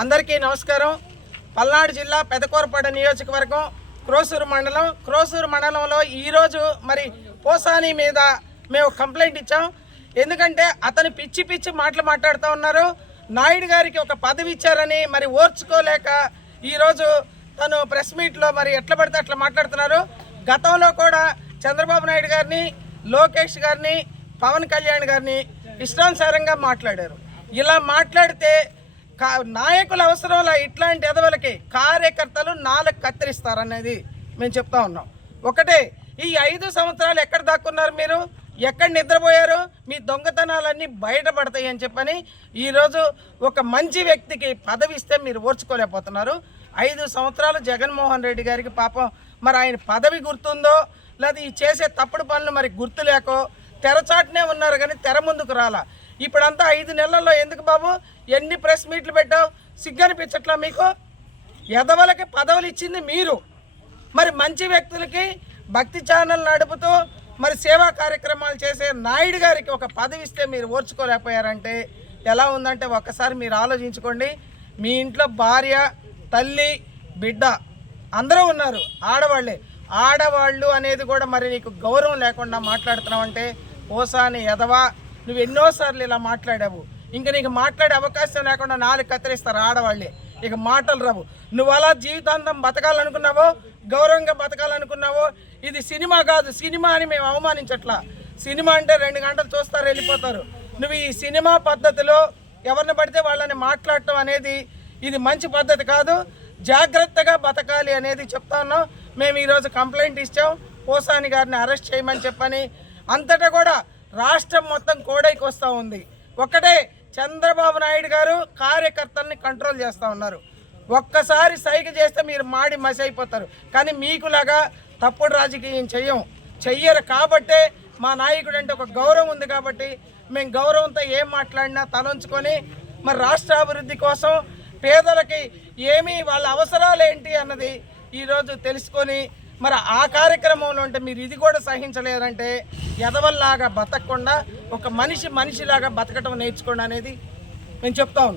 అందరికీ నమస్కారం. పల్నాడు జిల్లా పెదకూరపాడ నియోజకవర్గం క్రోసూరు మండలం. క్రోసూరు మండలంలో ఈరోజు మరి పోసాని మీద మేము కంప్లైంట్ ఇచ్చాం. ఎందుకంటే అతను పిచ్చి పిచ్చి మాటలు మాట్లాడుతూ ఉన్నారు. నాయుడు గారికి ఒక పదవి ఇచ్చారని మరి ఓర్చుకోలేక ఈరోజు తను ప్రెస్ మీట్లో మరి ఎట్లా పడితే అట్లా మాట్లాడుతున్నారు. గతంలో కూడా చంద్రబాబు నాయుడు గారిని లోకేష్ గారిని పవన్ కళ్యాణ్ గారిని ఇష్టానుసారంగా మాట్లాడారు. ఇలా మాట్లాడితే నాయకుల అవసరంలో ఇట్లాంటి ఎదవలకి కార్యకర్తలు నాలుగు కత్తిరిస్తారనేది మేము చెప్తా ఉన్నాం. ఒకటే ఈ ఐదు సంవత్సరాలు ఎక్కడ దాక్కున్నారు మీరు? ఎక్కడ నిద్రపోయారు? మీ దొంగతనాలన్నీ బయటపడతాయి అని చెప్పని ఈరోజు ఒక మంచి వ్యక్తికి పదవి ఇస్తే మీరు ఓర్చుకోలేకపోతున్నారు. ఐదు సంవత్సరాలు జగన్మోహన్ రెడ్డి గారికి పాపం మరి ఆయన పదవి గుర్తుందో లేదా ఈ చేసే తప్పుడు పనులు మరి గుర్తు లేకో తెరచాటునే ఉన్నారు కానీ తెర ముందుకు రాలా. ఇప్పుడంతా ఐదు నెలల్లో ఎందుకు బాబు? ఎన్ని ప్రెస్ మీట్లు పెట్టావు? సిగ్గనిపించట్లా మీకు? ఎదవలకి పదవులు ఇచ్చింది మీరు. మరి మంచి వ్యక్తులకి భక్తి ఛానల్ నడుపుతూ మరి సేవా కార్యక్రమాలు చేసే నాయుడు గారికి ఒక పదవి ఇస్తే మీరు ఓర్చుకోలేకపోయారంటే ఎలా ఉందంటే ఒక్కసారి మీరు ఆలోచించుకోండి. మీ ఇంట్లో భార్య తల్లి బిడ్డ అందరూ ఉన్నారు ఆడవాళ్ళే. ఆడవాళ్ళు అనేది కూడా మరి నీకు గౌరవం లేకుండా మాట్లాడుతున్నావు అంటే ఓసాని ఎదవా నువ్వు ఎన్నోసార్లు ఇలా మాట్లాడావు. ఇంకా నీకు మాట్లాడే అవకాశం లేకుండా నాలుగు కత్తిరిస్తారు ఆడవాళ్ళే. ఇక మాటలు రావు. నువ్వు అలా జీవితాంతం బతకాలనుకున్నావో గౌరవంగా బతకాలనుకున్నావో ఇది సినిమా కాదు సినిమా అని మేము అవమానించట్లా. సినిమా అంటే రెండు గంటలు చూస్తారు వెళ్ళిపోతారు. నువ్వు ఈ సినిమా పద్ధతిలో ఎవరిని పడితే వాళ్ళని మాట్లాడటం అనేది ఇది మంచి పద్ధతి కాదు. జాగ్రత్తగా బతకాలి అనేది చెప్తా ఉన్నాం. మేము ఈరోజు కంప్లైంట్ ఇచ్చాం. పోసాని గారిని అరెస్ట్ చేయమని చెప్పని. అంతటా కూడా రాష్ట్రం మొత్తం కోడైకి వస్తూ ఉంది. ఒక్కటే చంద్రబాబు నాయుడు గారు కార్యకర్తల్ని కంట్రోల్ చేస్తూ ఉన్నారు. ఒక్కసారి సైగ చేస్తే మీరు మాడి మసి అయిపోతారు కానీ మీకులాగా తప్పుడు రాజకీయం చెయ్యం చెయ్యరు కాబట్టే మా నాయకుడు అంటే ఒక గౌరవం ఉంది కాబట్టి మేము గౌరవంతో ఏం మాట్లాడినా తలంచుకొని మరి రాష్ట్ర అభివృద్ధి కోసం పేదలకి ఏమి వాళ్ళ అవసరాలు ఏంటి అన్నది ఈరోజు తెలుసుకొని మరి ఆ కార్యక్రమంలో ఉంటే మీరు ఇది కూడా సహించలేదంటే ఎదవల్లాగా బతకకుండా ఒక మనిషి మనిషిలాగా బతకటం నేర్చుకోండి అనేది మేము చెప్తా ఉన్నాం.